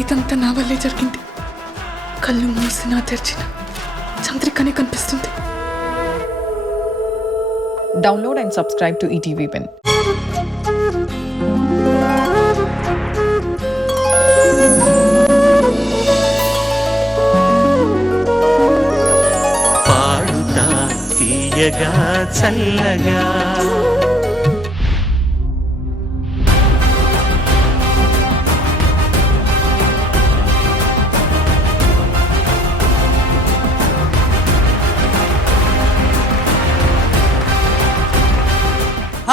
ఇదంతా నా వల్లే జరిగింది. కళ్ళు మూసినా తెరిచిన చంద్రికనే కనిపిస్తుంది. Download and subscribe to ETV Win. పాడుతా తీయగా చల్లగా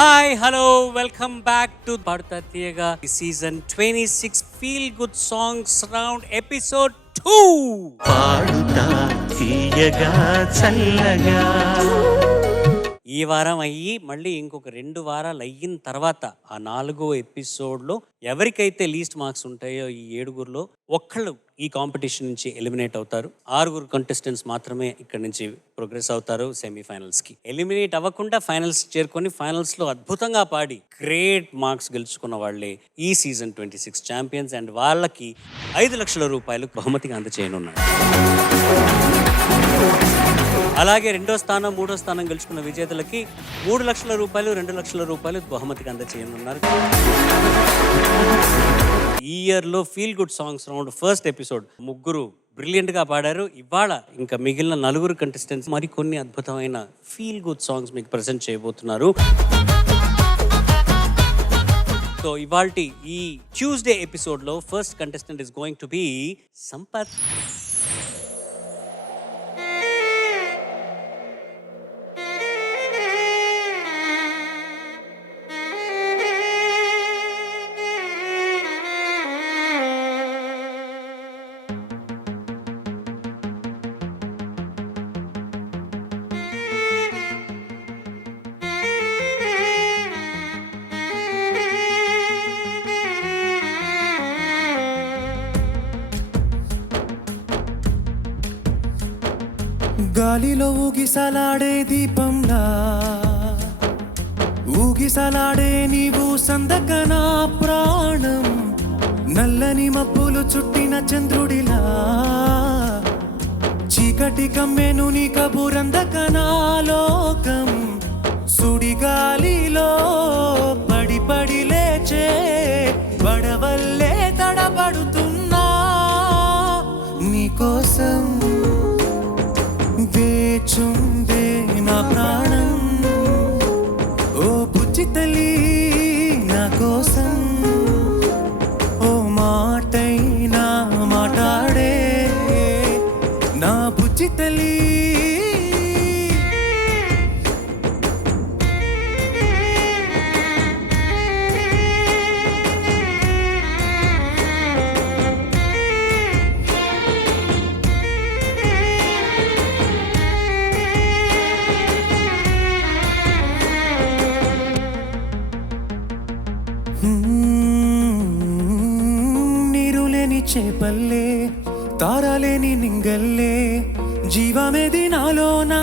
hi hello welcome back to Padutha Theeyaga season 26 feel good songs round episode 2. పాడుతా తీయగా చల్లగా. ఈ వారం అయ్యి మళ్ళీ ఇంకొక 2 వారాలు అయిన తర్వాత ఆ 4వ ఎపిసోడ్లో ఎవరికైతే లీస్ట్ మార్క్స్ ఉంటాయో ఈ 7గురిలో ఒక్కళ్ళు ఈ కాంపిటీషన్ నుంచి ఎలిమినేట్ అవుతారు. 6 కంటెస్టెంట్స్ మాత్రమే ఇక్కడ నుంచి ప్రోగ్రెస్ అవుతారు సెమీఫైనల్స్కి. ఎలిమినేట్ అవ్వకుండా ఫైనల్స్ చేరుకొని ఫైనల్స్లో అద్భుతంగా పాడి గ్రేట్ మార్క్స్ గెలుచుకున్న వాళ్ళే ఈ సీజన్ 26 ఛాంపియన్స్. అండ్ వాళ్ళకి 5 లక్షల రూపాయలు బహుమతిగా అందజేయనున్నారు. అలాగే 2వ స్థానం 3వ స్థానం గెలుచుకున్న విజేతలకి 3 లక్షల రూపాయలు 2 లక్షల రూపాయలు బహుమతిగా అందజేయనున్నారు. ఈ ఇయర్లో feel good songs round first episode 3 బ్రిలియంట్గా పాడారు. ఇవాళ ఇంకా మిగిలిన 4 కంటెస్టెంట్స్ మరికొన్ని అద్భుతమైన ఫీల్ గుడ్ సాంగ్స్ మీకు ప్రజెంట్ చేయబోతున్నారు. సో ఇవాల్టి ఈ ట్యూస్డే ఎపిసోడ్లో first contestant is going to B Sampath. గాలిలో ఊగిసలాడే దీపంలా ఊగిసలాడే నీవు సందకనా ప్రాణం, నల్లని మబ్బులు చుట్టిన చంద్రుడిలా చీకటి కమ్మెను నీ కబురందకనా లోకం, సుడిగాలిలో పడి పడి లేచే పడవల్లే తడబడుతున్నా నీకోసం వేచుందే నా ప్రాణం. ఓ బుజ్జి తల్లి నా కోసం ఓ మాటైనా మాట్లాడే నా బుజ్జి తల్లి. నీరులేని చేపల్లే తారలేని నింగల్లే జీవమేది నాలోనా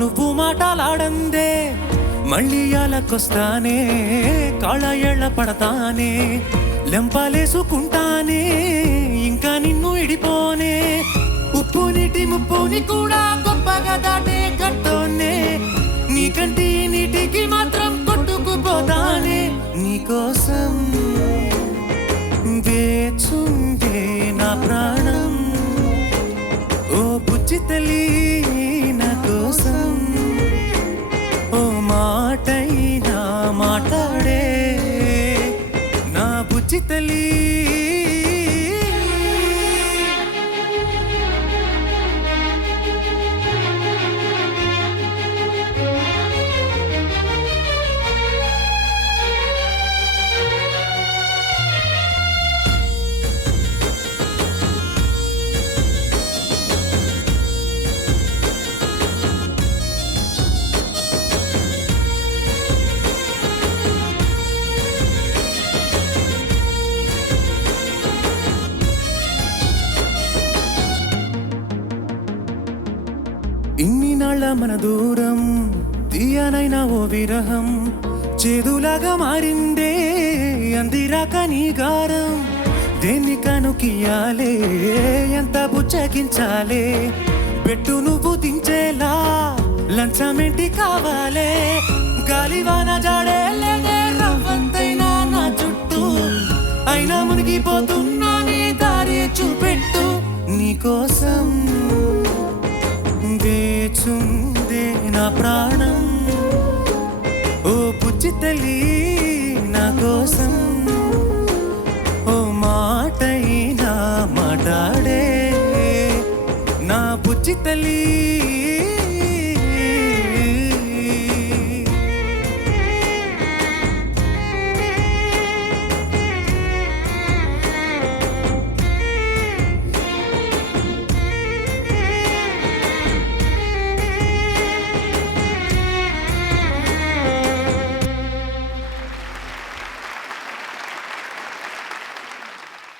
నువ్వు మాటలాడందే, మళ్ళీ అలకొస్తానే కాళ్ళ ఎళ్ళ పడతానే లెంపలేసుకుంటానే ఇంకా నిన్ను ఇడిపోనే, ఉప్పు నీటి ముప్పుని కూడా గొప్పగా దాటే గట్టోనే నీ కంటి నీటికి మాత్రం కొట్టుకుపోతానే నీకోసం వేచుందే నా ప్రాణం. ఓ బుజ్జి తల్లి నా కోసం ఓ మాటైనా మాట్లాడే నా బుజ్జి తల్లి. ఇన్ని నాళ్ళ మన దూరం తీయనైనా ఓ విరహం చేదులాగా మారిందే అందిరాక నీ గారం, దేన్ని కనుకియాలే ఎంత బుచ్చగించాలే పెట్టు నువ్వు దించేలా లంచమేంటి కావాలే గాలివాన జాడే లేదే రవ్వంతైనా నా చుట్టూ అయినా మునిగిపోతున్నా నీ దారి చూపెట్టు నీకోసం వేచుందే నా ప్రాణం ఓ పుచ్చి తల్లి నా కోసం ఓ మాటైనా మాట్లాడే నా పుచ్చి తల్లి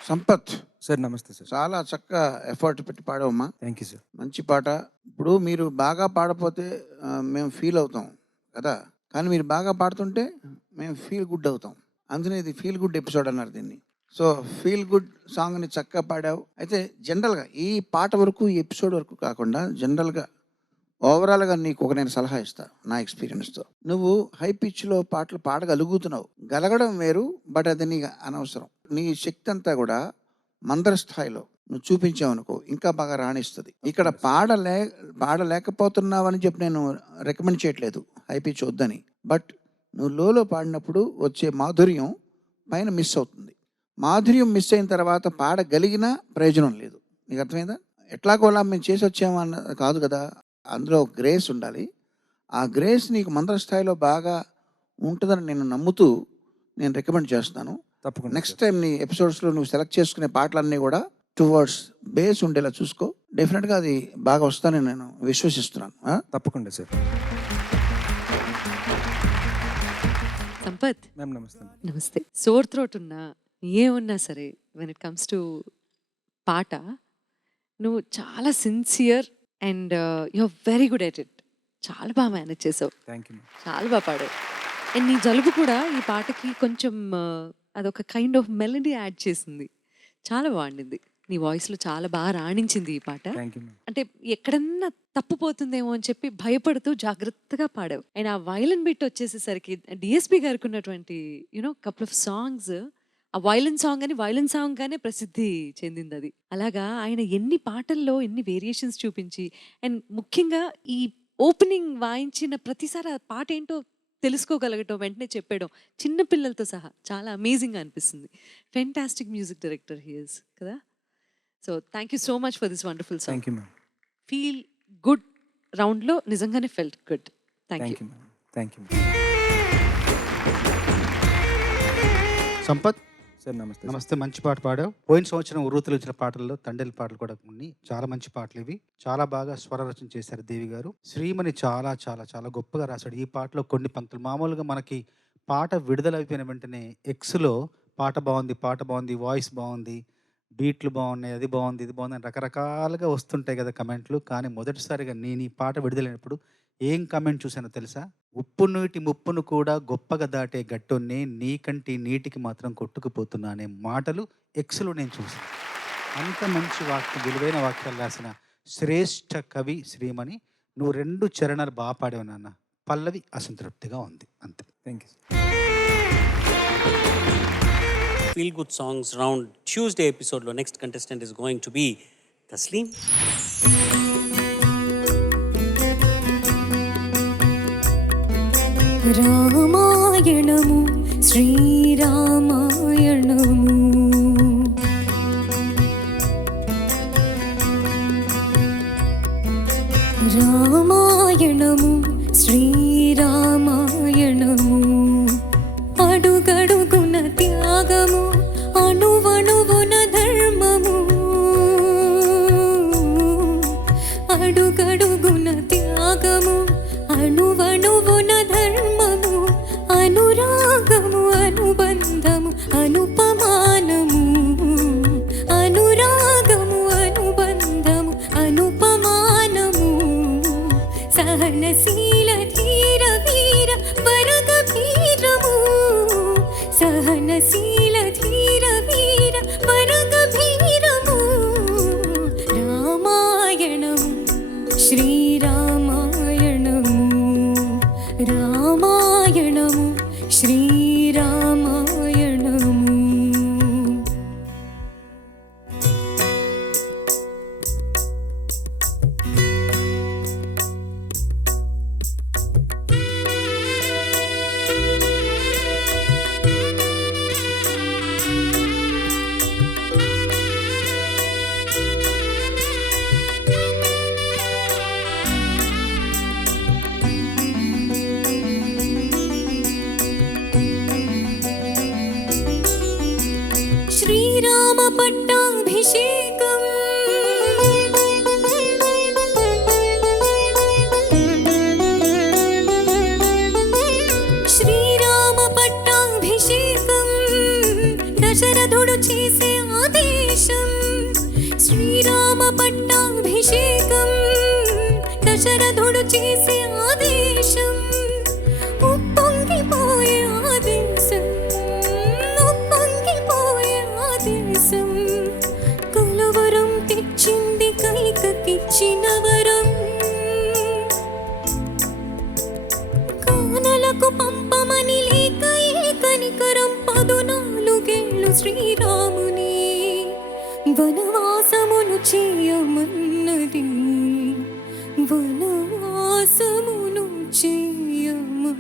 సంపత్ సార్ నమస్తే సార్. చాలా చక్కగా ఎఫర్ట్ పెట్టి పాడావమ్మా. Thank you sir. మంచి పాట. ఇప్పుడు మీరు బాగా పాడపోతే మేము ఫీల్ అవుతాం కదా, కానీ మీరు బాగా పాడుతుంటే మేము ఫీల్ గుడ్ అవుతాం. అందుకని ఇది ఫీల్ గుడ్ ఎపిసోడ్ అన్నారు దీన్ని. సో ఫీల్ గుడ్ సాంగ్ని చక్కగా పాడావు. అయితే జనరల్గా ఈ పాట వరకు ఈ ఎపిసోడ్ వరకు కాకుండా జనరల్గా ఓవరాల్గా నీకు ఒక నేను సలహా ఇస్తా నా ఎక్స్పీరియన్స్తో. నువ్వు హై పిచ్లో పాటలు పాడగలుగుతున్నావు, గలగడం వేరు, బట్ అది నీకు అనవసరం. నీ శక్తి అంతా కూడా మందర స్థాయిలో నువ్వు చూపించావు అనుకో ఇంకా బాగా రాణిస్తుంది. ఇక్కడ పాడలేకపోతున్నావని చెప్పి నేను రికమెండ్ చేయట్లేదు హై పిచ్ వద్దని, బట్ నువ్వు లోలో పాడినప్పుడు వచ్చే మాధుర్యం పైన మిస్ అవుతుంది. మాధుర్యం మిస్ అయిన తర్వాత పాడగలిగినా ప్రయోజనం లేదు. నీకు అర్థమైందా? ఎట్లాగోలా మేము చేసి వచ్చామన్న కాదు కదా, అందులో గ్రేస్ ఉండాలి. ఆ గ్రేస్ నీకు మందర స్థాయిలో బాగా ఉంటుందని నేను నమ్ముతూ నేను రికమెండ్ చేస్తున్నాను. తప్పకుండా. నెక్స్ట్ టైం నీ ఎపిసోడ్స్లో నువ్వు సెలెక్ట్ చేసుకునే పాటలన్నీ కూడా టువర్డ్స్ బేస్ ఉండేలా చూసుకో. డెఫినెట్గా అది బాగా వస్తానని నేను విశ్వసిస్తున్నాను. తప్పకుండా సార్. సంపత్ మ్యామ్ నమస్తే. నమస్తే. సోర్ థ్రోట్ ఉన్నా ఏమున్నా సరే వెన్ ఇట్ కమ్స్ టు పాట నువ్వు చాలా sincere and you are very good at it. చాలా బాగా మేనేజ్ చేసావు, థ్యాంక్ యూ మ్యామ్. చాలా బాగా పాడావు. అండ్ నీ జలుబు కూడా ఈ పాటకి కొంచెం అదొక కైండ్ ఆఫ్ మెలడీ యాడ్ చేసింది. చాలా బాగుండింది. నీ వాయిస్లో చాలా బాగా రాణించింది ఈ పాట. Thank you ma'am. అంటే ఎక్కడన్నా తప్పుపోతుందేమో అని చెప్పి భయపడుతూ జాగ్రత్తగా పాడావు. అండ్ ఆ వైలన్ బిట్ వచ్చేసేసరికి డిఎస్పి గారికి ఉన్నటువంటి యూనో కపుల్ ఆఫ్ సాంగ్స్, ఆ వైలన్ సాంగ్ అని వైలన్ సాంగ్ గానే ప్రసిద్ధి చెందింది అది. అలాగా ఆయన ఎన్ని పాటల్లో ఎన్ని వేరియేషన్స్ చూపించి, అండ్ ముఖ్యంగా ఈ ఓపెనింగ్ వాయించిన ప్రతిసారి ఆ పాట ఏంటో తెలుసుకోగలగటం, వెంటనే చెప్పేయడం చిన్న పిల్లలతో సహా చాలా అమేజింగ్గా అనిపిస్తుంది. ఫెంటాస్టిక్ మ్యూజిక్ డైరెక్టర్ హియర్స్ కదా. So thank you so much for this wonderful song. Thank you ma'am. Feel good రౌండ్లో నిజంగానే felt good. Thank thank you. You ma'am. Thank you ma'am. Sampath sir నమస్తే. నమస్తే. మంచి పాట పాడావు. పోయిన సంవత్సరం ఉర్రూతులు వచ్చిన పాటల్లో తండ్రి పాటలు కూడా ఉన్నాయి. చాలా మంచి పాటలు ఇవి. చాలా బాగా స్వర రచన చేశారు దేవి గారు. శ్రీమణి చాలా చాలా చాలా గొప్పగా రాశాడు. ఈ పాటలో కొన్ని పంక్తులు మామూలుగా మనకి పాట విడుదలైపోయిన వెంటనే ఎక్స్లో పాట బాగుంది, వాయిస్ బాగుంది, బీట్లు బాగున్నాయి, అది బాగుంది, ఇది బాగుంది అని రకరకాలుగా వస్తుంటాయి కదా కమెంట్లు. కానీ మొదటిసారిగా నేను ఈ పాట విడుదలైనప్పుడు ఏం కమెంట్ చూశానో తెలుసా? ఉప్పు నీటి ముప్పును కూడా గొప్పగా దాటే గట్టొన్నే నీకంటి నీటికి మాత్రం కొట్టుకుపోతున్నా అనే మాటలు ఎక్స్లో నేను చూశాను. అంత మంచి విలువైన వాక్యాలు రాసిన శ్రేష్ఠ కవి శ్రీమణి. నువ్వు 2 చరణాలు బాగా పాడావు నాన్న. పల్లవి అసంతృప్తిగా ఉంది, అంతే. Thank you. Feel Good Songs round Tuesday episode lo next contestant is going to be Tasleem. రామాయణము శ్రీరామాయణము రామాయణము శ్రీరామాయణము అడుగడుగున త్యాగము అణువణువున ధర్మము అడుగడుగున త్యాగము అణువణువున ధర్మము అనురాగము అనుబంధము పట్టాభిషేకం దశరథుడు చేసే ఆదేశం ఉప్పొంగిపోయే ఆదేశం ఉప్పొంగిపోయే ఆదేశం కలవరం తెచ్చింది కైకకిచ్చిన వరం కానలకు పంపమని లేక ఏ కనికరం 14 శ్రీరాముని వనవాసమును చేయమన్నది వనవాసమును చేయమన్నది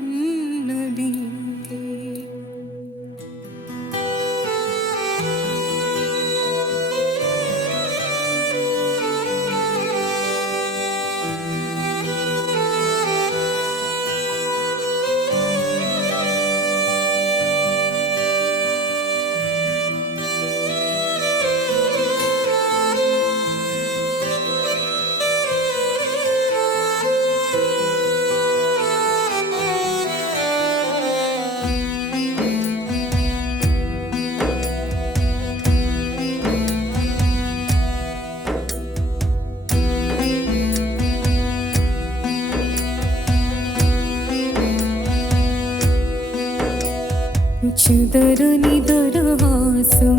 చెదరని దరహాసం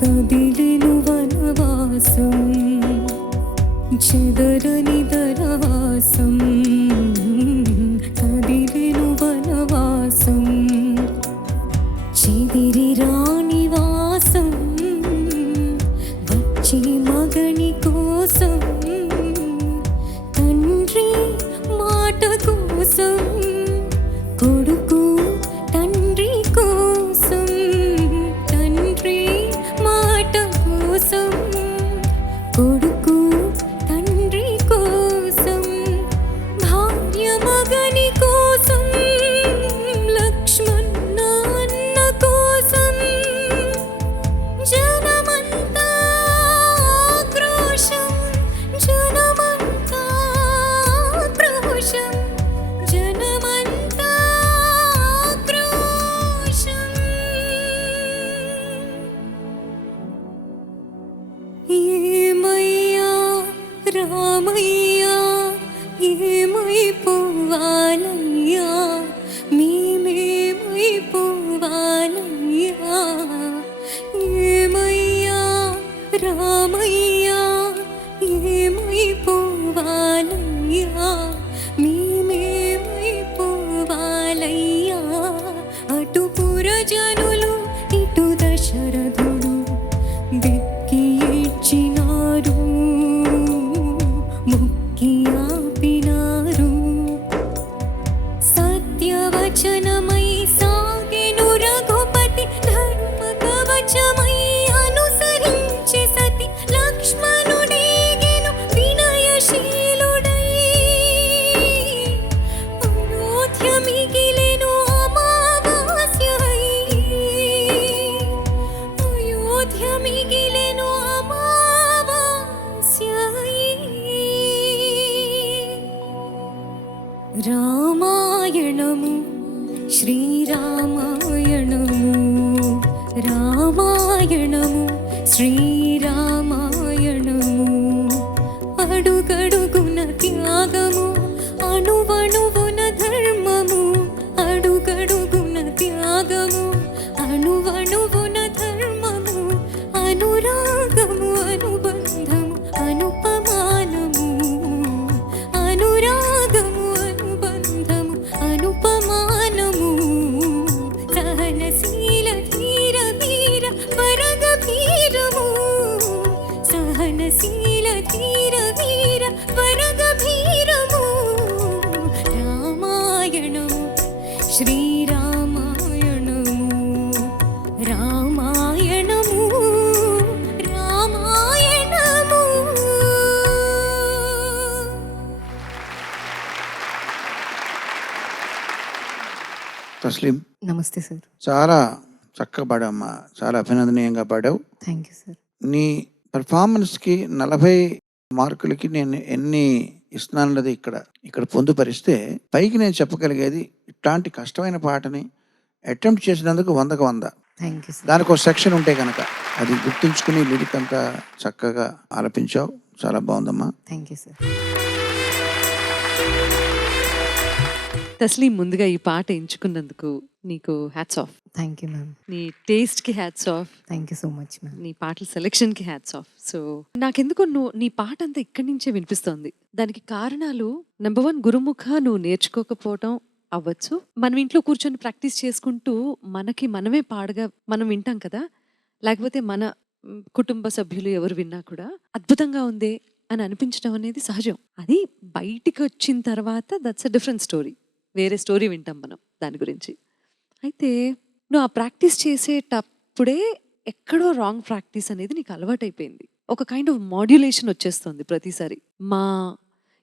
కదిలిను వనవాసం చెదరని దరహాసం కదిలిను వనవాసం చెదిరి రాణి వాసం వచ్చి మగని కోసం తండ్రి మాట కోసం కొడుకు తండ్రి కోసం తండ్రి మాట కోసం కొడుకు తండ్రి కోసం భార్య మగని కోసం లక్ష్మణ అన్న కోసం జనమంతా ఆక్రోశం జనమంతా ఆక్రోశం జనమంతా ఆక్రోశం ఏమయ్యా రామయ్యా ఏమైపోవాలయ్యా మేమేమైపోవాలయ్యా ఏమయ్యా రామయ్యా ఏమైపోవాలయ్యా మేమేమైపోవాలయ్యా అటు పురజనులు ఇటు దశరథుడు దిక్కి ఏడ్చినారు మొక్కి ఆపినారు సత్యవచనమై సాగెను రఘుపతి ధర్మ కవచమై అనుసరించే సతి లక్ష్మణుడేగెను వినయశీలుడై అయోధ్య మిగిలెను అమావాస్యై అయోధ్య మిగిలెను అమావాస్యై రామాయణము శ్రీరామాయణము రామాయణము శ్రీరామాయణము అడుగడుగున త్యాగము అణువణువున ధర్మము అడుగడుగున త్యాగము అణువణువున ధర్మము అనురాగము అనుబంధము అనుపమానము అనురాగము అనుబంధము అనుపమానము సహనశీల ధీర వీర వరగభీరము సహనశీల ధీర వీర వరగభీరము రామాయణము శ్రీరామాయణము రామాయణము రామాయణము తస్లీం నమస్తే సార్. చాలా చక్కగా పాడావమ్మా, చాలా అభినందనీయంగా పాడావు. Thank you sir. నీ పెర్ఫార్మెన్స్కి 40 మార్కులకి నేను ఎన్ని ఇస్తున్నానన్నది ఇక్కడ పొందుపరిస్తే పైకి నేను చెప్పగలిగేది ఇట్లాంటి కష్టమైన పాటని అటెంప్ట్ చేసినందుకు 100కు 100. Thank you sir. దానికి ఒక సెక్షన్ ఉంటే కనుక అది గుర్తుంచుకుని లిరిక్ అంతా చక్కగా ఆలపించావు. చాలా బాగుందమ్మా. Thank you sir. తస్లీం, ముందుగా ఈ పాట ఎంచుకున్నందుకు నీకు hats off. Thank you ma'am. నీ టేస్ట్కి hats off, thank you so much ma'am. నీ పాటల సెలెక్షన్కి హ్యాట్స్ ఆఫ్. సో నాకెందుకో నీ పాట అంతా ఇక్కడి నుంచే వినిపిస్తోంది. దానికి కారణాలు నెంబర్ 1 గురుముఖ నువ్వు నేర్చుకోకపోవటం అవ్వచ్చు. మనం ఇంట్లో కూర్చొని ప్రాక్టీస్ చేసుకుంటూ మనకి మనమే పాడగా మనం వింటాం కదా, లేకపోతే మన కుటుంబ సభ్యులు ఎవరు విన్నా కూడా అద్భుతంగా ఉంది అని అనిపించడం అనేది సహజం. అది బయటికి వచ్చిన తర్వాత దట్స్ అ డిఫరెంట్ స్టోరీ, వేరే స్టోరీ వింటాం మనం దాని గురించి. అయితే నువ్వు ఆ ప్రాక్టీస్ చేసేటప్పుడే ఎక్కడో రాంగ్ ప్రాక్టీస్ అనేది నీకు అలవాటైపోయింది. ఒక కైండ్ ఆఫ్ మాడ్యులేషన్ వచ్చేస్తుంది ప్రతిసారి.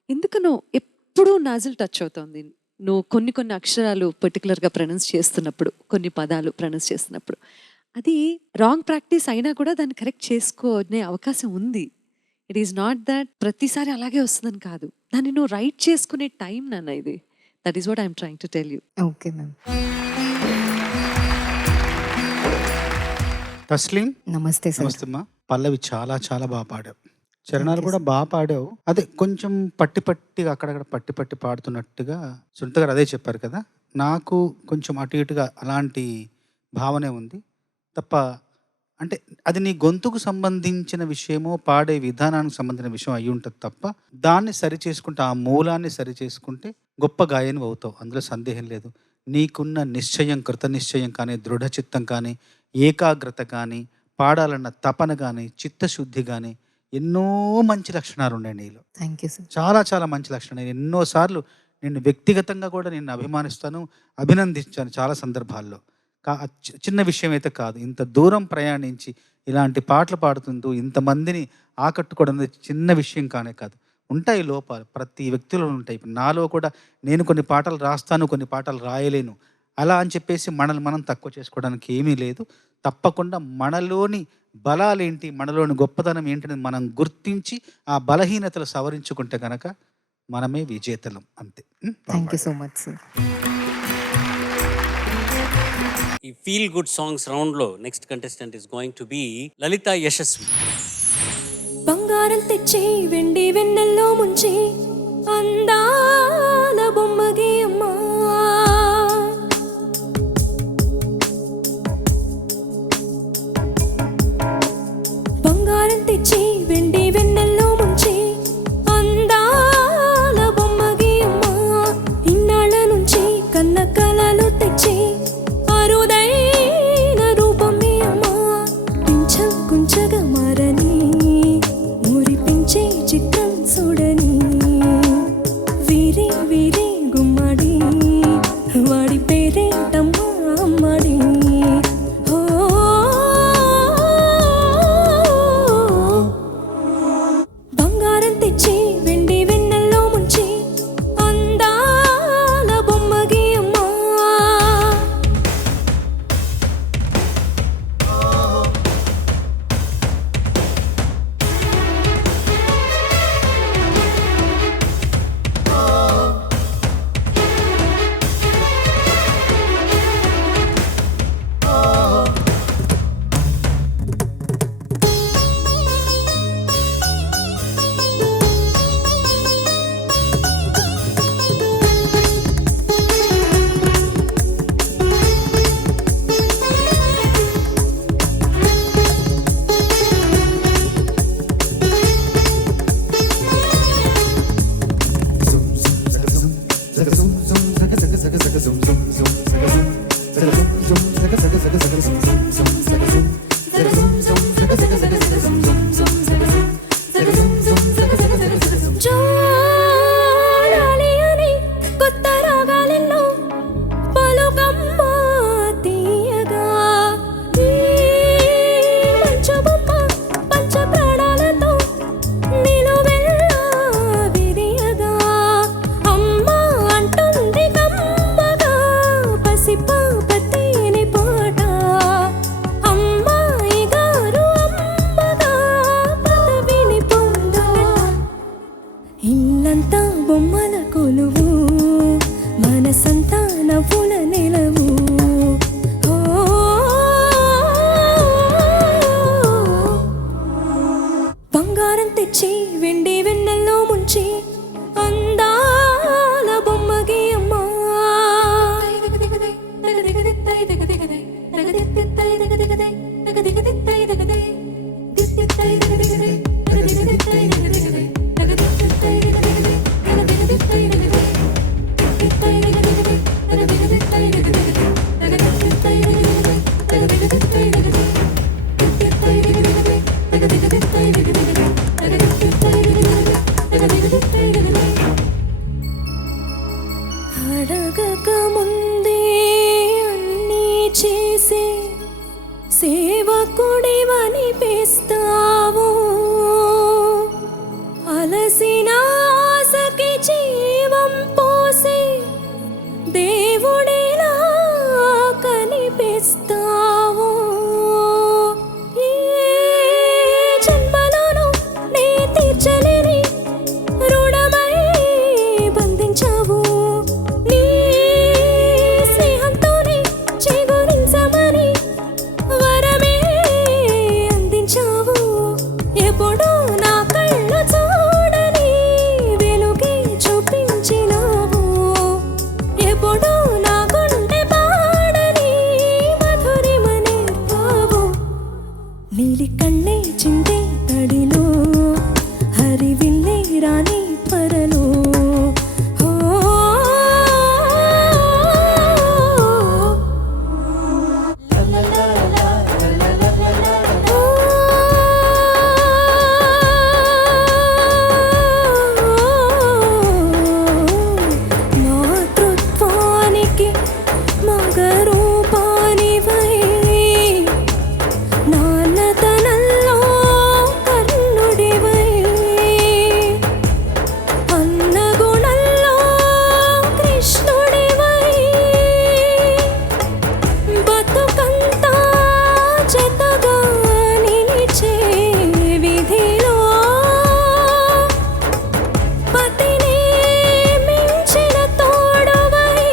ఎందుకనో ఎప్పుడూ నాజిల్ టచ్ అవుతుంది. నువ్వు కొన్ని అక్షరాలు పర్టికులర్గా ప్రొనౌన్స్ చేస్తున్నప్పుడు, కొన్ని పదాలు ప్రొనౌన్స్ చేస్తున్నప్పుడు, అది రాంగ్ ప్రాక్టీస్ అయినా కూడా దాన్ని కరెక్ట్ చేసుకునే అవకాశం ఉంది. ఇట్ ఈస్ నాట్ దట్ ప్రతిసారి అలాగే వస్తుందని కాదు, దాన్ని నువ్వు రైట్ చేసుకునే టైం నాన్న ఇది. That is what I'm trying to tell you. Okay ma'am. Tasleem, నమస్తే సార్. నమస్తే అమ్మా. పల్లవి చాలా చాలా బాగా పాడావు, చరణాలు కూడా బాగా పాడావు. అదే కొంచెం పట్టిగా అక్కడక్కడ పట్టి పాడుతున్నట్టుగా సునీత గారు అదే చెప్పారు కదా, నాకు కొంచెం అటు ఇటుగా అలాంటి భావనే ఉంది తప్ప, అంటే అది నీ గొంతుకు సంబంధించిన విషయమో పాడే విధానానికి సంబంధించిన విషయం అయి ఉంటుంది తప్ప, దాన్ని సరి చేసుకుంటే, ఆ మూలాన్ని సరి చేసుకుంటే గొప్ప గాయని అవుతావు, అందులో సందేహం లేదు. నీకున్న నిశ్చయం, కృత నిశ్చయం కానీ, దృఢచిత్తం కానీ, ఏకాగ్రత కానీ, పాడాలన్న తపన కానీ, చిత్తశుద్ధి కానీ, ఎన్నో మంచి లక్షణాలు ఉన్నాయి నీలో. Thank you sir. చాలా చాలా మంచి లక్షణాలు. ఎన్నోసార్లు నిన్ను వ్యక్తిగతంగా కూడా నిన్ను అభిమానిస్తాను, అభినందించాను చాలా సందర్భాల్లో. చిన్న విషయం అయితే కాదు, ఇంత దూరం ప్రయాణించి ఇలాంటి పాటలు పాడుతుంటూ ఇంతమందిని ఆకట్టుకోవడం అనేది చిన్న విషయం కానే కాదు. ఉంటాయి లోపాలు, ప్రతి వ్యక్తిలో ఉంటాయి. నాలో కూడా నేను కొన్ని పాటలు రాస్తాను, కొన్ని పాటలు రాయలేను, అలా అని చెప్పేసి మనల్ని మనం తక్కువ చేసుకోవడానికి ఏమీ లేదు. తప్పకుండా మనలోని బలాలేంటి, మనలోని గొప్పతనం ఏంటని మనం గుర్తించి ఆ బలహీనతలు సవరించుకుంటే కనుక మనమే విజేతలం, అంతే. Thank you so much sir. ఈ ఫీల్ గుడ్ సాంగ్స్ రౌండ్లో next contestant is going to be Lalitha Yashaswi. బంగారం తెచ్చి వెండి వెన్నెల్లో ముంచి అందాల బొమ్మగి అమ్మా, బంగారం తెచ్చి వెండి వెన్నెల్లో ముంచి అందాల బొమ్మగి అమ్మా, ఇన్నాళ్ళ నుంచి కన్న కలలు తెచ్చి అరుదైన రూపం మీ అమ్మా, పింఛం కుంచగా మారని మురిపించే చిత్రం చూడని, వీరి తెచ్చి వెండి వెన్నెల్లో ముంచి అందాల బొమ్మగి అమ్మా అడగక ముందే అన్నీ చేసి సేవకుడివనిపిస్తావు అలసిన ఆశకి జీవం పోసి దేవుడిలా కనిపిస్తావు ఈ జన్మలోనూ నే తీర్చలేని రుణమై బంధించావు నీ స్నేహంతోనే చిగురించమని వరమే అందించావు ఎప్పుడూ నా కళ్ళు చూడని వెలుగే చూపించినావు ఎప్పుడూ నా గుండె పాడని మధురిమ నేర్పావు నీలి కళ్ళే చిందే తడిలో హరివిల్లే రాని పరలో మాతృత్వానికి మగరూపానివై నాన్నతనంలో కర్ణుడివై అన్నగుణంలో కృష్ణుడివై బతుకంతా జతగా నిలిచే విధిలో పతిని మించిన తోడువై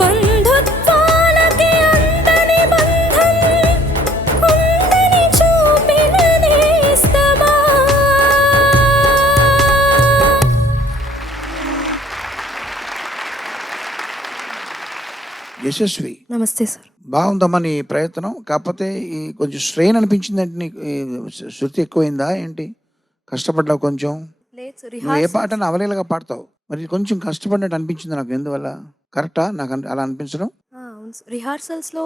బంధుత్వాలకి అందని బంధం ఉందని చూపిన నేస్తమా యశస్వి, నమస్తే సార్. బాగుందమ్మా నీ ప్రయత్నం. కాకపోతే ఈ కొంచెం స్ట్రెయిన్ అనిపించిందంటే నీకు ఈ శృతి ఎక్కువైందా ఏంటి? కష్టపడ్డావు కొంచెం? లేదు సార్, నువ్వు ఏ పాటను అవలీలగా పాడతావు, మరి కొంచెం కష్టపడినట్టు అనిపించింది నాకు. ఎందువల్ల? కరెక్టా నాకు అలా అనిపించడం? అవును సార్, రిహార్సల్స్లో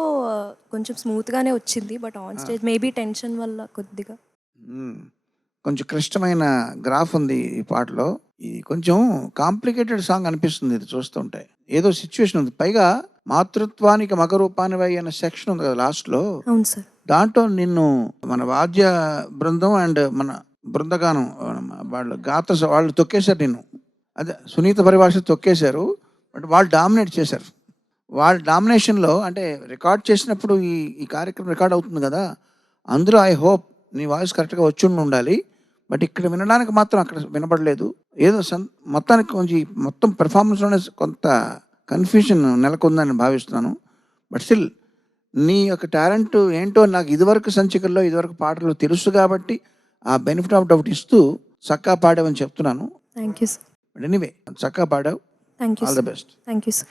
కొంచెం స్మూత్గానే వచ్చింది, but on stage maybe tension వల్ల కొద్దిగా కొంచెం క్లిష్టమైన గ్రాఫ్ ఉంది ఈ పాటలో. ఇది కొంచెం కాంప్లికేటెడ్ సాంగ్ అనిపిస్తుంది ఇది చూస్తుంటే. ఏదో సిచ్యువేషన్ ఉంది, పైగా మాతృత్వానికి మగరూపానివై అనే సెక్షన్ ఉంది కదా లాస్ట్లో. అవును సార్. దాంట్లో నిన్ను మన వాద్య బృందం అండ్ మన బృందగానం వాళ్ళు తొక్కేశారు నిన్ను. అదే సునీత పరిభాష తొక్కేశారు, బట్ వాళ్ళు డామినేట్ చేశారు. వాళ్ళ డామినేషన్లో అంటే రికార్డ్ చేసినప్పుడు ఈ కార్యక్రమం రికార్డ్ అవుతుంది కదా, అందులో ఐ హోప్ నీ వాయిస్ కరెక్ట్గా వచ్చి ఉండాలి. బట్ ఇక్కడ వినడానికి మాత్రం అక్కడ వినపడలేదు. ఏదో మొత్తానికి కొంచెం మొత్తం పెర్ఫార్మెన్స్లోనే కొంత కన్ఫ్యూజన్ నెలకొందని భావిస్తున్నాను. బట్ స్టిల్ నీ యొక్క టాలెంట్ ఏంటో నాకు ఇదివరకు సంచికల్లో ఇదివరకు పాటలు తెలుసు కాబట్టి ఆ బెనిఫిట్ ఆఫ్ డౌట్ ఇస్తూ చక్కగా పాడావని చెప్తున్నాను. Thank you sir. But anyway చక్కగా పాడావు. Thank you all the best. Thank you sir.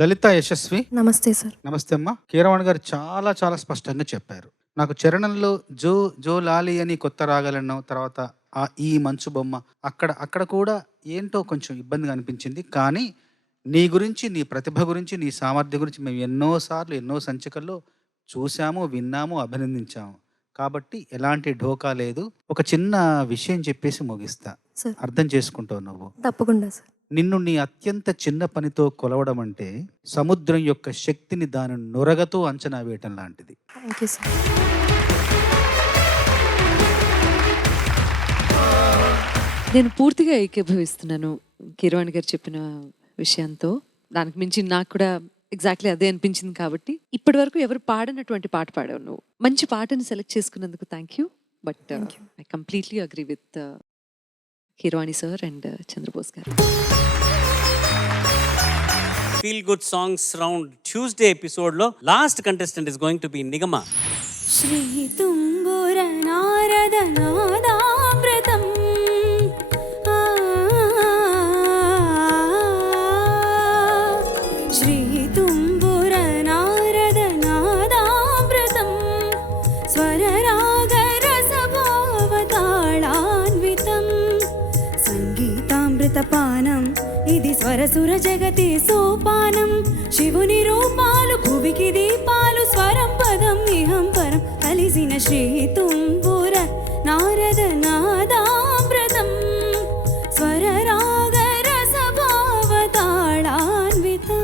Lalitha Yashaswi, నమస్తే సార్. నమస్తే అమ్మా. కీరవాణి గారు చాలా చాలా స్పష్టంగా చెప్పారు. నాకు చరణంలో జో జో లాలి అని కొత్త రాగాలన్నావు, తర్వాత ఈ మంచు బొమ్మ అక్కడ కూడా ఏంటో కొంచెం ఇబ్బందిగా అనిపించింది. కానీ నీ గురించి, నీ ప్రతిభ గురించి, నీ సామర్థ్యం గురించి మేము ఎన్నోసార్లు ఎన్నో సంచికల్లో చూసాము, విన్నాము, అభినందించాము. కాబట్టి ఎలాంటి ఢోకా లేదు. ఒక చిన్న విషయం చెప్పేసి ముగిస్తా, సార్. అర్థం చేసుకుంటావు నువ్వు. తప్పకుండా సార్. నిన్ను నీ అత్యంత చిన్న పనితో కొలవడం అంటే సముద్రం యొక్క శక్తిని దాని నొరగతో అంచనా వేయటం లాంటిది. Thank you sir. నేను పూర్తిగా ఏకీభవిస్తున్నాను కీరవాణి గారు చెప్పిన విషయంతో. దానికి మించి నాకు కూడా ఎగ్జాక్ట్లీ అదే అనిపించింది. కాబట్టి ఇప్పటి వరకు ఎవరు పాడనటువంటి పాట పాడావు నువ్వు. మంచి పాటని సెలెక్ట్ చేసుకున్నందుకు thank you. But I completely agree with Keeravani sir and Chandrabose garu. Feel good songs round Tuesday ఎపిసోడ్లో last contestant is going to be Nigama. శ్రీ తుంబుర నారద నాదామృతం శ్రీ తుంబుర నారద నాదామృతం స్వరరాగ రసభావతాళాన్వితం సంగీతామృతపానం ఇది స్వరసుర జగతి సోపానం శివుని రూపాలు భువికి దీపాలు స్వరం పదం ఇహం పరం కలిసిన శ్రీ తుంబుర నారద నాదామృతం స్వరరాగ రసభావతాళాన్వితం.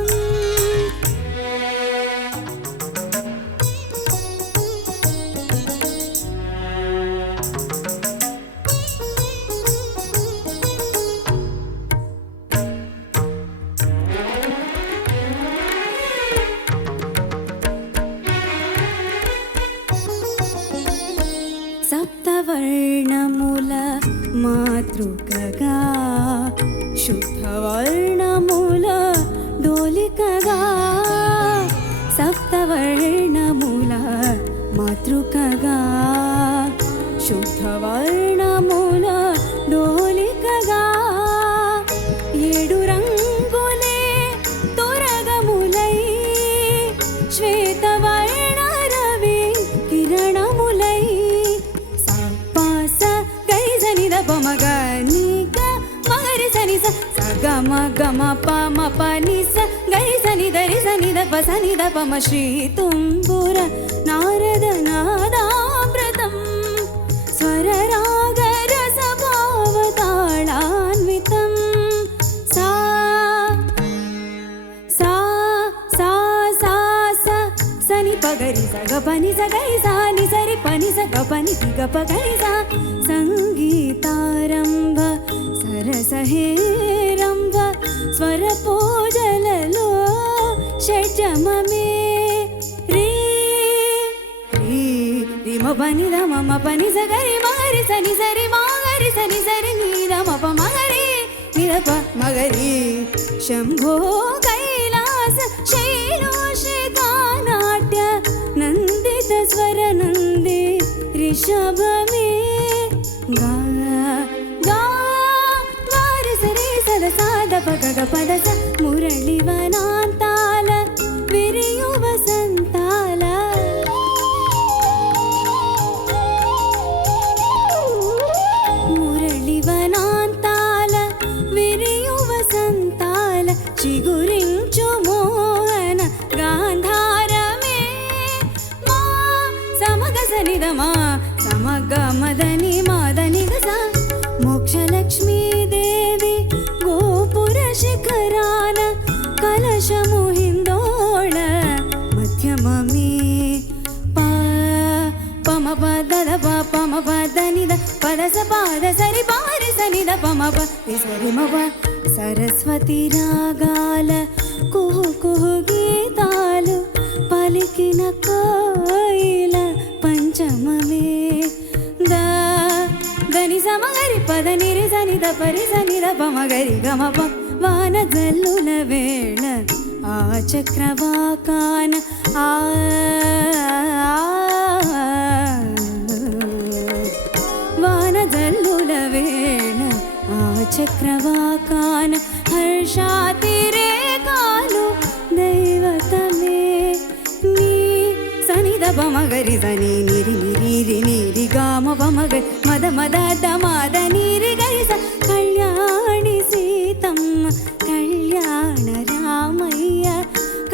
సప్తవర్ణముల మాతృకగా శుద్ధవర్ణముల డోలికగా సప్తవర్ణముల మాతృకగా శుద్ధవర్ణముల డోలికగా ఏడు రంగులే తొరగములై శ్వేతవర్ణ రవి కిరణములై పమగ నీక మగరి సని సగ మగ మప మప నిస గరి సని దరి సని దప సని దపమ శ్రీ తుంబుర నారద నాదామృతం స్వరరాగ రసభావతాళాన్వితం. సా సా సా సా సా సని పగరి సగ పని సగరి సా ని సరి పని సగ పని తిగ పగరి సా సంగీతారంభ సరసహేరంభ స్వర పూజలలో షడ్జమమే రే రే రిమ పని దమ పని సగరి మగరి సని సరి మగరి సని సరి నీద మప మగరి నిదప మగరి శంభో కైలాస శైలోషికా నాట్య నందిత స్వర నంది రిషభమే గా గా వారి సరే సద సాద పగ పద స మురళి వనాంతాల విరియు వసంతాల మురళి వనాంతాల విరియు వసంతాల చిగురించు మోహన గాంధారమే మా సమగ సనిదమా సమగ మదని మాదని గస మోక్షలక్ష్మీ దేవి గోపుర శిఖరాన కలశము హిందోళ మధ్యమమే ప పమ పద పమ పదనిద పదస పాద సరి పారి సనిద పమ పి సరి మవ సరస్వతి రాగాల కుహు కుహు గీతాలు పలికిన కోయిల పంచమమే దా దని సమగరి పద నిరి సని ద పరి సని ద పమగరి గమ ప వాన జల్లుల వేళ ఆ చక్రవాకాన ఆ వాన జల్లుల వేళ ఆ చక్రవాకాన హర్షాతిరేకాలు దైవతమే నీ సనిద పమగరి సని నిరి నిరి నిరి గామ పమగరి మద మద దమాద నీరి గరి స కళ్యాణి సీతమ్మ కళ్యాణ రామయ్య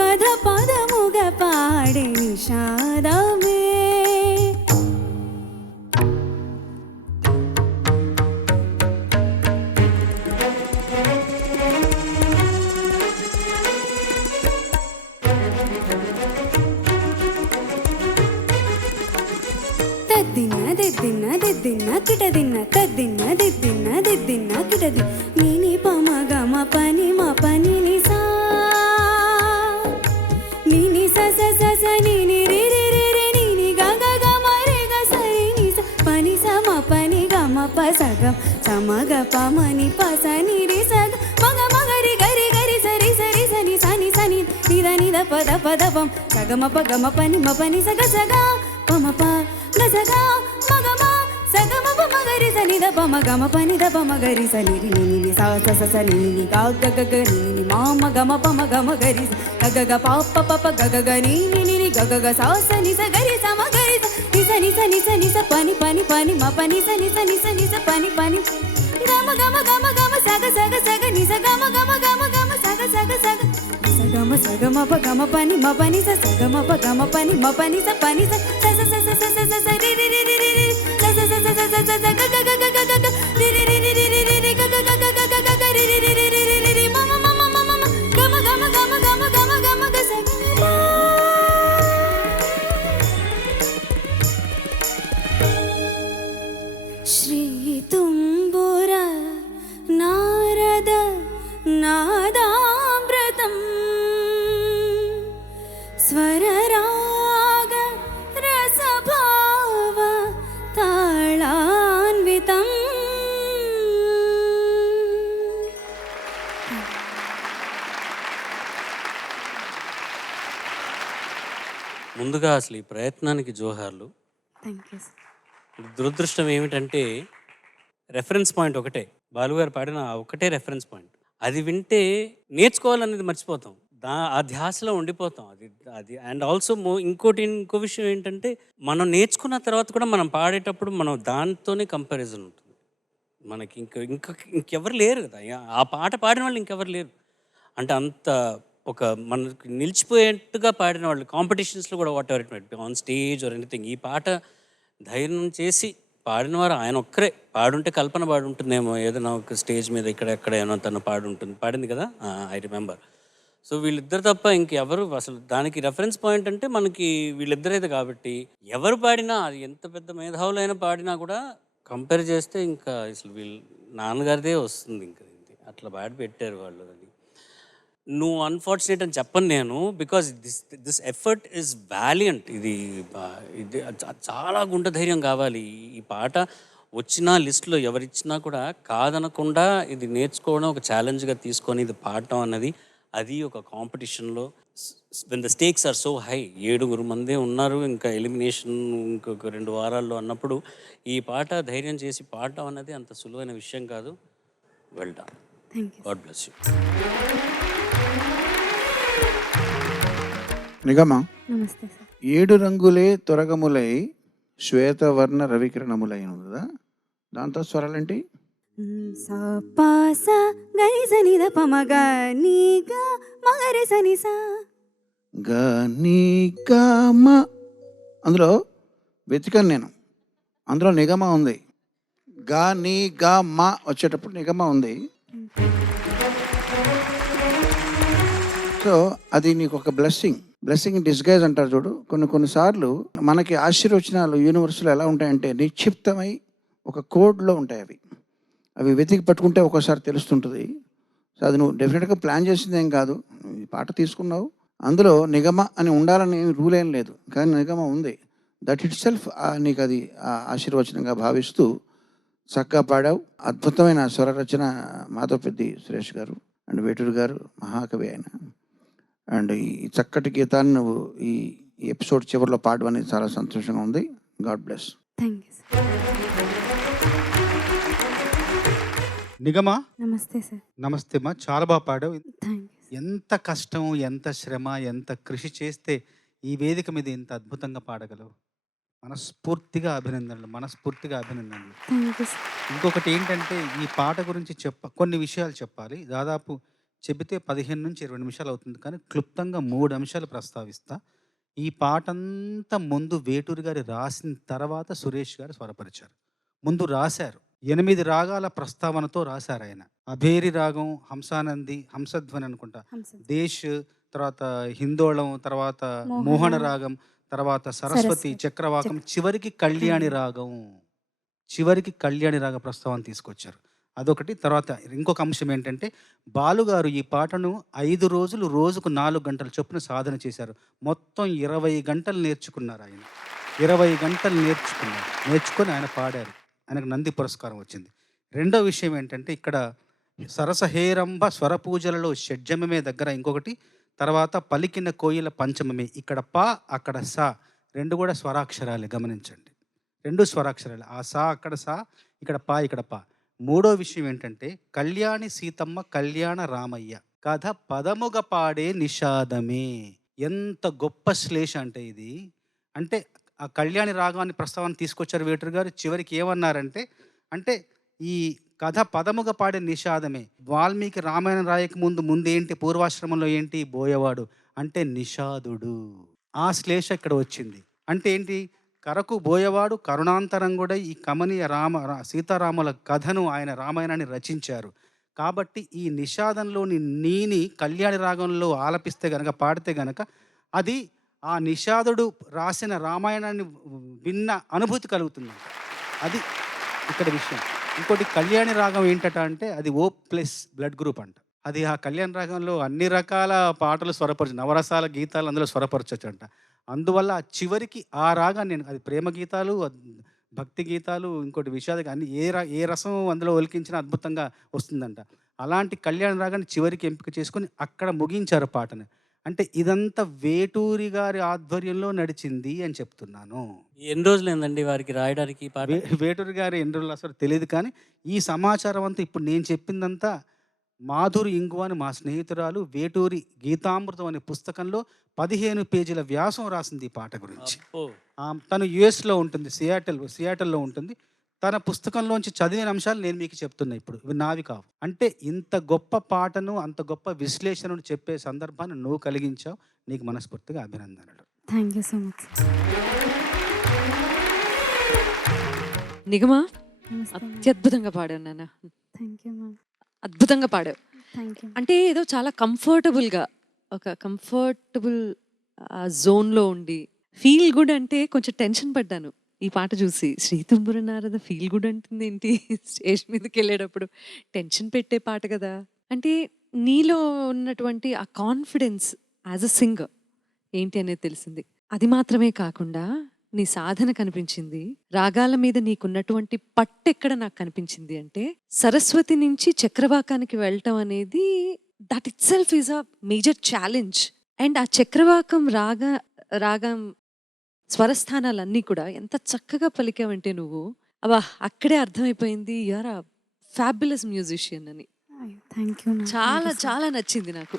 కథ పదముగ పాడే నిషాదమే. దిన్న దిద్దిన్న కిటదిన్న తద్దిన్న దిద్దిన్న దిద్దిన్న కిటది నీని పమ గమ పని మా పని నిసా నీని స స స స నీని రి రి రి రి నీని గ గ గ మ రి గ స రి ని స పని స మ పని గ మ ప స గ స మ గ ప మ ని ప స ని రి స గ మ గ మ గ రి గ రి గ రి స రి స ని స ని స పద పదపం సగమ పగమ పని మ పని సగ సగ పమ ప గసగా మగమ సగమ ప మగరి సని ద పమ గమ పని ద పమ గరి సని రి ని ని సా స స స ని ని గా గ గ గ ని ని మా మ గమ పమ గమ గరి గ గ గ ప ప ప ప గ గ గ ని ని ని ని గ గ గ సా స ని స గరి స మ గరి స ని స ని స ని స ని స పని పని పని మ పని స ని స ని స ని స పని పని గమ గమ గమ గమ సగ సగ సగ ని స గమ గమ గమ గమ సగ సగ సగ సగమ సగమ ప గమ పని మ పని స సగమ ప గమ పని మ పని స స స స స స స స రి రి రి రి రి రి స స స స స స స గ గ గ గ గ గ రి రి రి రి రి రి రి రి గ గ గ గ గ గ గ రి రి రి రి రి రి రి రి మ మ మ మ మ మ గమ గమ గమ గమ గమ గమ గ స గ శ్రీ తుంబుర నారద నాదామృతం స్వరరాగ రసభావ తాళాన్వితం. ముందుగా అసలు ఈ ప్రయత్నానికి జోహార్లు. Thank you. దురదృష్టం ఏమిటంటే రెఫరెన్స్ పాయింట్ ఒకటే, బాలుగారు పాడిన ఆ ఒకటే రెఫరెన్స్ పాయింట్. అది వింటే నేర్చుకోవాలనేది మర్చిపోతాం, ఆ ధ్యాసలో ఉండిపోతాం. అది అండ్ ఆల్సో ఇంకో విషయం ఏంటంటే మనం నేర్చుకున్న తర్వాత కూడా మనం పాడేటప్పుడు మనం దాంతోనే కంపారిజన్ ఉంటుంది మనకి. ఇంకెవరు లేరు కదా ఆ పాట పాడిన వాళ్ళు, ఇంకెవరు లేరు. అంటే అంత ఒక మనకి నిలిచిపోయేట్టుగా పాడిన వాళ్ళు కాంపిటీషన్స్లో కూడా what ever it might be on stage or anything. ఈ పాట ధైర్యం చేసి పాడినవారు ఆయన ఒక్కరే. పాడుంటే కల్పన పాడుంటుందేమో ఏదైనా ఒక స్టేజ్ మీద ఇక్కడ ఏమో తను పాడింది కదా, ఐ రిమెంబర్. సో వీళ్ళిద్దరు తప్ప ఇంకెవరు అసలు దానికి రెఫరెన్స్ పాయింట్ అంటే మనకి వీళ్ళిద్దరైతే కాబట్టి ఎవరు పాడినా అది ఎంత పెద్ద మేధావులైనా పాడినా కూడా కంపేర్ చేస్తే ఇంకా అసలు వీళ్ళు నాన్నగారిదే వస్తుంది. ఇంకా అట్లా పాడి పెట్టారు వాళ్ళు. అది నువ్వు అన్ఫార్చునేట్ అని చెప్పను నేను, because this effort is valiant. ఇది చాలా గుండె ధైర్యం కావాలి. ఈ పాట వచ్చిన లిస్టులో ఎవరిచ్చినా కూడా కాదనకుండా ఇది నేర్చుకోవడం, ఒక ఛాలెంజ్గా తీసుకొని ఇది పాడటం అన్నది, అది ఒక కాంపిటీషన్లో when the stakes are so high, 7 మందే ఉన్నారు, ఇంకా ఎలిమినేషన్ ఇంకొక 2 వారాల్లో అన్నప్పుడు ఈ పాట ధైర్యం చేసి పాడటం అన్నది అంత సులువైన విషయం కాదు. Well done. God bless you. Nigama, నమస్తే సార్. 7 రంగులే తొరగములై శ్వేతవర్ణ రవికిరణములై ఉంది కదా, దాంతో స్వరాలేంటి? సా పా సా గరి సని ద ప మ గ ని గ మ గరి సని సా గ ని గ మ. అందులో వెతికాను నేను, అందులో నిగమ ఉంది. గ ని గ మ వచ్చేటప్పుడు నిగమ ఉంది. సో అది నీకు ఒక బ్లెస్సింగ్ డిస్గైజ్ అంటారు చూడు. కొన్నిసార్లు మనకి ఆశీర్వచనాలు యూనివర్స్లో ఎలా ఉంటాయంటే నిక్షిప్తమై ఒక కోడ్లో ఉంటాయి. అవి వెతికి పట్టుకుంటే ఒక్కోసారి తెలుస్తుంటుంది. సో అది నువ్వు డెఫినెట్గా ప్లాన్ చేసింది ఏం కాదు. ఈ పాట తీసుకున్నావు, అందులో నిగమ అని ఉండాలని రూల్ ఏం లేదు, కానీ నిగమ ఉంది. దట్ ఇట్ సెల్ఫ్ నీకు అది ఆశీర్వచనంగా భావిస్తూ చక్కగా పాడావు. అద్భుతమైన స్వర రచన మాధవపెద్ది సురేష్ గారు అండ్ వేటూరు గారు, మహాకవి ఆయన. అండ్ ఈ చక్కటి గీతాన్ని నువ్వు ఈ ఎపిసోడ్ చివరిలో పాడడం అనేది చాలా సంతోషంగా ఉంది. God bless. Thank you. Nigama, నమస్తే సార్. నమస్తే అమ్మా, చాలా బాగా పాడావు. Thank you. ఎంత కష్టం, ఎంత శ్రమ, ఎంత కృషి చేస్తే ఈ వేదిక మీద ఇంత అద్భుతంగా పాడగలవు. మనస్ఫూర్తిగా అభినందనలు. Thank you sir. ఇంకొకటి ఏంటంటే ఈ పాట గురించి కొన్ని విషయాలు చెప్పాలి. దాదాపు చెబితే 15 నుంచి 20 నిమిషాలు అవుతుంది, కానీ క్లుప్తంగా 3 అంశాలు ప్రస్తావిస్తా. ఈ పాట అంతా ముందు వేటూరు గారు రాసిన తర్వాత సురేష్ గారు స్వరపరిచారు. ముందు రాశారు, 8 రాగాల ప్రస్తావనతో రాశారు ఆయన. అభేరి రాగం, హంసానంది, హంసధ్వని అనుకుంటా, దేశ్, తర్వాత హిందోళం, తర్వాత మోహన రాగం, తర్వాత సరస్వతి, చక్రవాకం, చివరికి కళ్యాణి రాగ ప్రస్తావన తీసుకొచ్చారు. అదొకటి. తర్వాత ఇంకొక అంశం ఏంటంటే బాలుగారు ఈ పాటను 5 రోజులు రోజుకు 4 గంటల చొప్పున సాధన చేశారు. మొత్తం 20 గంటలు నేర్చుకున్నారు ఆయన. 20 గంటలు నేర్చుకొని ఆయన పాడారు. ఆయనకు నంది పురస్కారం వచ్చింది. రెండో విషయం ఏంటంటే ఇక్కడ సరసహేరంభ స్వర పూజలలో షడ్జమమే దగ్గర ఇంకొకటి తర్వాత పలికిన కోయిల పంచమమే. ఇక్కడ పా అక్కడ సా రెండు కూడా స్వరాక్షరాలే, గమనించండి. రెండు స్వరాక్షరాలు. ఆ సా అక్కడ సా, ఇక్కడ పా ఇక్కడ పా. మూడో విషయం ఏంటంటే కళ్యాణి సీతమ్మ కళ్యాణ రామయ్య కథ పదముగ పాడే నిషాదమే. ఎంత గొప్ప శ్లేష అంటే ఇది. అంటే ఆ కళ్యాణి రాగాన్ని ప్రస్తావన తీసుకొచ్చారు వేటూరు గారు. చివరికి ఏమన్నారంటే అంటే ఈ కథ పదముగా పాడే నిషాదమే. వాల్మీకి రామాయణం రాయక ముందేంటి, పూర్వాశ్రమంలో ఏంటి, బోయవాడు అంటే నిషాదుడు. ఆ శ్లేష ఇక్కడ వచ్చింది. అంటే ఏంటి, కరకు బోయవాడు కరుణాంతరంగుడై ఈ కమనీయ సీతారాముల కథను ఆయన రామాయణాన్ని రచించారు. కాబట్టి ఈ నిషాదంలోని నీని కళ్యాణి రాగంలో ఆలపిస్తే గనక, పాడితే గనక అది ఆ నిషాదుడు రాసిన రామాయణాన్ని విన్న అనుభూతి కలుగుతుందంట. అది ఇక్కడ విషయం. ఇంకోటి కళ్యాణి రాగం ఏంటట అంటే అది O+ బ్లడ్ గ్రూప్ అంట. అది ఆ కళ్యాణ రాగంలో అన్ని రకాల పాటలు స్వరపరచు, నవరసాల గీతాలు అందులో స్వరపరచచ్చు అంట. అందువల్ల చివరికి ఆ రాగాన్ని నేను, అది ప్రేమ గీతాలు, భక్తి గీతాలు, ఇంకోటి విషాద, అన్ని ఏ రసం అందులో ఒలికించినా అద్భుతంగా వస్తుందంట. అలాంటి కళ్యాణ రాగాన్ని చివరికి ఎంపిక చేసుకొని అక్కడ ముగించారు పాటని. అంటే ఇదంతా వేటూరి గారి ఆధ్వర్యంలో నడిచింది అని చెప్తున్నాను. ఎన్ని రోజులైందండి వారికి రాయడానికి ఈ పాట? వేటూరి గారి ఎన్ని రోజులు అసలు తెలియదు, కానీ ఈ సమాచారం అంతా ఇప్పుడు నేను చెప్పిందంతా మాధురి ఇంగు అని మా స్నేహితురాలు వేటూరి గీతామృతం అనే పుస్తకంలో 15 పేజీల వ్యాసం రాసింది ఈ పాట గురించి. తను యుఎస్లో ఉంటుంది, సియాటల్లో ఉంటుంది. తన పుస్తకంలోంచి చదివిన అంశాలు నేను మీకు చెప్తున్నా ఇప్పుడు, ఇవి నావి కావు. అంటే ఇంత గొప్ప పాటను, అంత గొప్ప విశ్లేషణను చెప్పే సందర్భాన్ని నువ్వు కలిగించావు. నీకు మనస్ఫూర్తిగా అభినందనలు. Thank you so much. Nigama అత్యద్భుతంగా పాడావు నాన్న. Thank you ma'am. అద్భుతంగా పాడావు. Thank you. అంటే ఏదో చాలా కంఫర్టబుల్గా, ఒక కంఫర్టబుల్ జోన్లో ఉండి, ఫీల్ గుడ్ అంటే కొంచెం టెన్షన్ పడ్డాను ఈ పాట చూసి. శ్రీతుంబుర నారద ఫీల్ గుడ్ అంటుంది ఏంటి, స్టేజ్ మీదకి వెళ్ళేటప్పుడు టెన్షన్ పెట్టే పాట కదా. అంటే నీలో ఉన్నటువంటి ఆ కాన్ఫిడెన్స్ యాజ్ అ సింగర్ ఏంటి అనేది తెలిసింది. అది మాత్రమే కాకుండా నీ సాధన కనిపించింది. రాగాల మీద నీకున్నటువంటి పట్టెక్కడ నాకు కనిపించింది అంటే, సరస్వతి నుంచి చక్రవాకానికి వెళ్ళటం అనేది that it self is a major challenge. And ఆ చక్రవాకం రాగం స్వరస్థానాలన్నీ కూడా ఎంత చక్కగా పలికావంటే నువ్వు, అబ్బా అక్కడే అర్థమైపోయింది you are a fabulous musician అని. Thank you. చాలా చాలా నచ్చింది నాకు.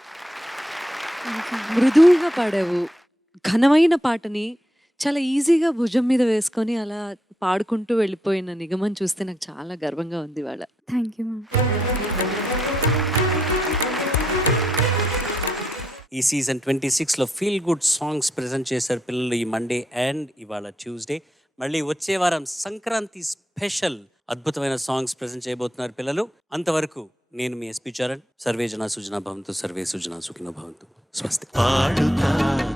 మృదువుగా పాడావు. ఘనమైన పాటని చాలా ఈజీగా భుజం మీద వేసుకొని అలా పాడుకుంటూ వెళ్ళిపోయిన నిగమని చూస్తే నాకు చాలా గర్వంగా ఉంది వాళ్ళ. Thank you ma'am. ఈ సీజన్ 26లో ఫీల్ గుడ్ సాంగ్స్ ప్రజెంట్ చేశారు పిల్లలు ఈ మండే అండ్ ఇవాళ ట్యూస్డే. మళ్ళీ వచ్చే వారం సంక్రాంతి స్పెషల్ అద్భుతమైన సాంగ్స్ ప్రజెంట్ చేయబోతున్నారు పిల్లలు. అంతవరకు నేను మీ ఎస్పి చరణ్. సర్వే జనా సుజనా భవంతు, సర్వే సుజనా సుఖినో భవంతు. స్వస్తి. పాడుతా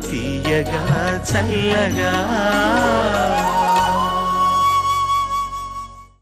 తీయగా చల్లగా